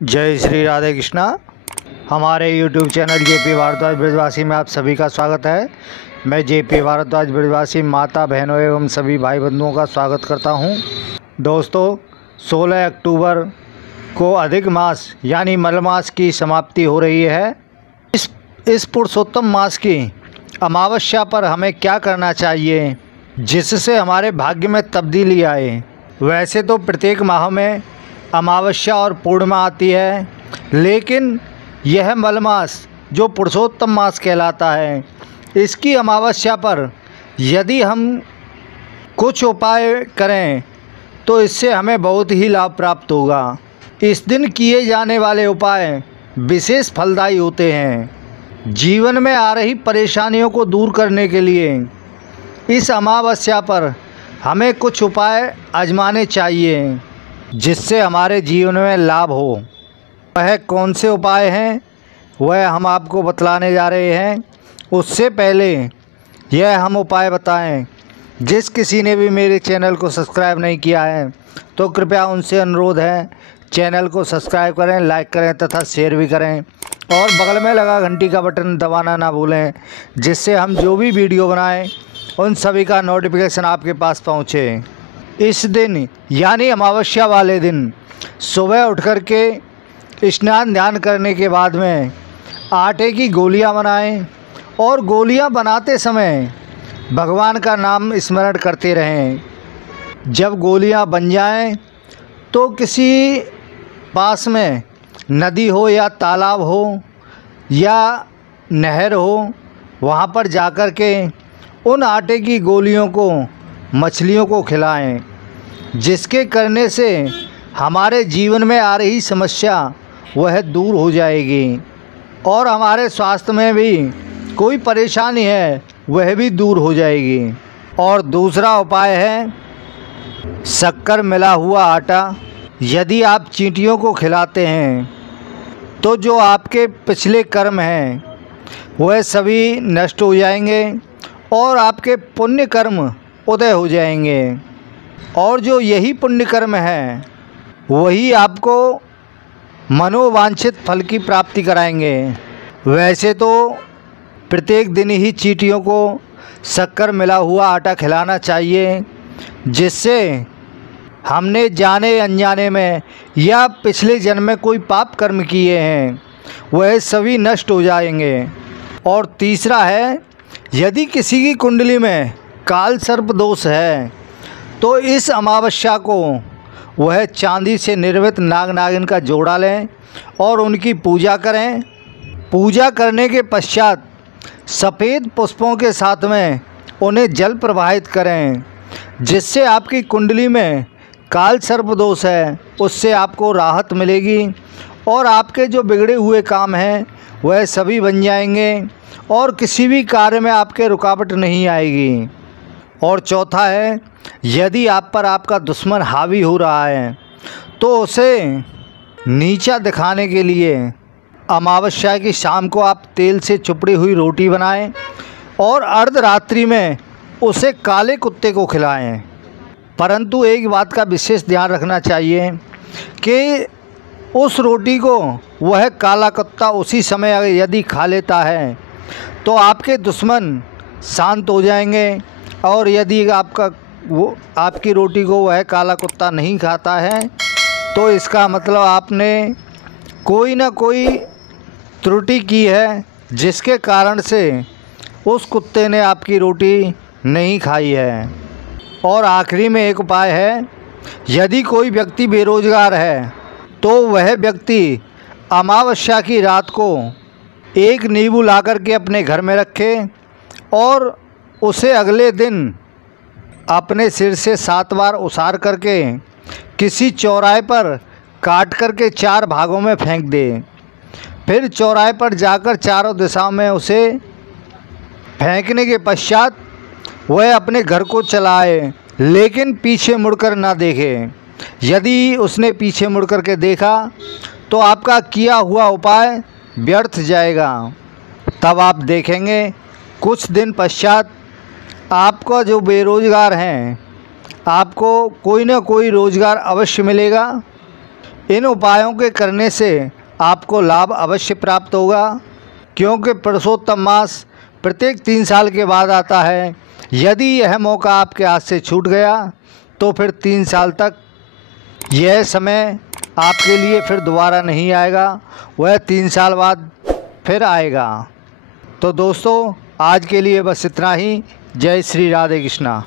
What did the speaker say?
जय श्री राधे कृष्णा। हमारे YouTube channel JP Bhardwaj ब्रजवासी में आप सभी का स्वागत है। मैं जेपी भारद्वाज ब्रजवासी माता बहनों एवं सभी भाई बंधुओं का स्वागत करता हूं। दोस्तों, 16 अक्टूबर को अधिक मास यानी मलमास की समाप्ति हो रही है। इस पुरुषोत्तम मास की अमावस्या पर हमें क्या करना चाहिए जिससे हमारे भाग्य में तब्दीली आए। वैसे तो प्रत्येक माह में अमावस्या और पूर्णिमा आती है, लेकिन यह मलमास जो पुरुषोत्तम मास कहलाता है, इसकी अमावस्या पर यदि हम कुछ उपाय करें तो इससे हमें बहुत ही लाभ प्राप्त होगा। इस दिन किए जाने वाले उपाय विशेष फलदायी होते हैं। जीवन में आ रही परेशानियों को दूर करने के लिए इस अमावस्या पर हमें कुछ उपाय आजमाने चाहिए जिससे हमारे जीवन में लाभ हो। वह कौन से उपाय हैं वह हम आपको बतलाने जा रहे हैं। उससे पहले यह हम उपाय बताएं, जिस किसी ने भी मेरे चैनल को सब्सक्राइब नहीं किया है तो कृपया उनसे अनुरोध है चैनल को सब्सक्राइब करें, लाइक करें तथा शेयर भी करें और बगल में लगा घंटी का बटन दबाना ना भूलें, जिससे हम जो भी वीडियो बनाएं उन सभी का नोटिफिकेशन आपके पास पहुँचे। इस दिन यानी अमावस्या वाले दिन सुबह उठ कर के स्नान ध्यान करने के बाद में आटे की गोलियां बनाएं और गोलियां बनाते समय भगवान का नाम स्मरण करते रहें। जब गोलियां बन जाएं तो किसी पास में नदी हो या तालाब हो या नहर हो, वहां पर जाकर के उन आटे की गोलियों को मछलियों को खिलाएं, जिसके करने से हमारे जीवन में आ रही समस्या वह दूर हो जाएगी और हमारे स्वास्थ्य में भी कोई परेशानी है वह भी दूर हो जाएगी। और दूसरा उपाय है शक्कर मिला हुआ आटा। यदि आप चींटियों को खिलाते हैं तो जो आपके पिछले कर्म हैं वह सभी नष्ट हो जाएंगे और आपके पुण्य कर्म उदय हो जाएंगे, और जो यही पुण्य कर्म है वही आपको मनोवांछित फल की प्राप्ति कराएंगे। वैसे तो प्रत्येक दिन ही चींटियों को शक्कर मिला हुआ आटा खिलाना चाहिए, जिससे हमने जाने अनजाने में या पिछले जन्म में कोई पाप कर्म किए हैं वह सभी नष्ट हो जाएंगे। और तीसरा है, यदि किसी की कुंडली में काल सर्प दोष है तो इस अमावस्या को वह चांदी से निर्मित नाग नागिन का जोड़ा लें और उनकी पूजा करें। पूजा करने के पश्चात सफ़ेद पुष्पों के साथ में उन्हें जल प्रवाहित करें, जिससे आपकी कुंडली में काल सर्प दोष है उससे आपको राहत मिलेगी और आपके जो बिगड़े हुए काम हैं वह सभी बन जाएंगे और किसी भी कार्य में आपके रुकावट नहीं आएगी। और चौथा है, यदि आप पर आपका दुश्मन हावी हो रहा है तो उसे नीचा दिखाने के लिए अमावस्या की शाम को आप तेल से चुपड़ी हुई रोटी बनाएं और अर्धरात्रि में उसे काले कुत्ते को खिलाएं। परंतु एक बात का विशेष ध्यान रखना चाहिए कि उस रोटी को वह काला कुत्ता उसी समय यदि खा लेता है तो आपके दुश्मन शांत हो जाएंगे, और यदि आपकी रोटी को वह काला कुत्ता नहीं खाता है तो इसका मतलब आपने कोई ना कोई त्रुटि की है जिसके कारण से उस कुत्ते ने आपकी रोटी नहीं खाई है। और आखिरी में एक उपाय है, यदि कोई व्यक्ति बेरोजगार है तो वह व्यक्ति अमावस्या की रात को एक नींबू ला कर के अपने घर में रखे और उसे अगले दिन अपने सिर से 7 बार उसार करके किसी चौराहे पर काट करके 4 भागों में फेंक दे। फिर चौराहे पर जाकर चारों दिशाओं में उसे फेंकने के पश्चात वह अपने घर को चलाए, लेकिन पीछे मुड़कर ना देखे। यदि उसने पीछे मुड़ कर के देखा तो आपका किया हुआ उपाय व्यर्थ जाएगा। तब आप देखेंगे कुछ दिन पश्चात आपका जो बेरोज़गार हैं आपको कोई ना कोई रोज़गार अवश्य मिलेगा इन उपायों के करने से आपको लाभ अवश्य प्राप्त होगा, क्योंकि पुरुषोत्तम मास प्रत्येक 3 साल के बाद आता है। यदि यह मौका आपके हाथ से छूट गया तो फिर 3 साल तक यह समय आपके लिए फिर दोबारा नहीं आएगा, वह 3 साल बाद फिर आएगा। तो दोस्तों, आज के लिए बस इतना ही। जय श्री राधे कृष्णा।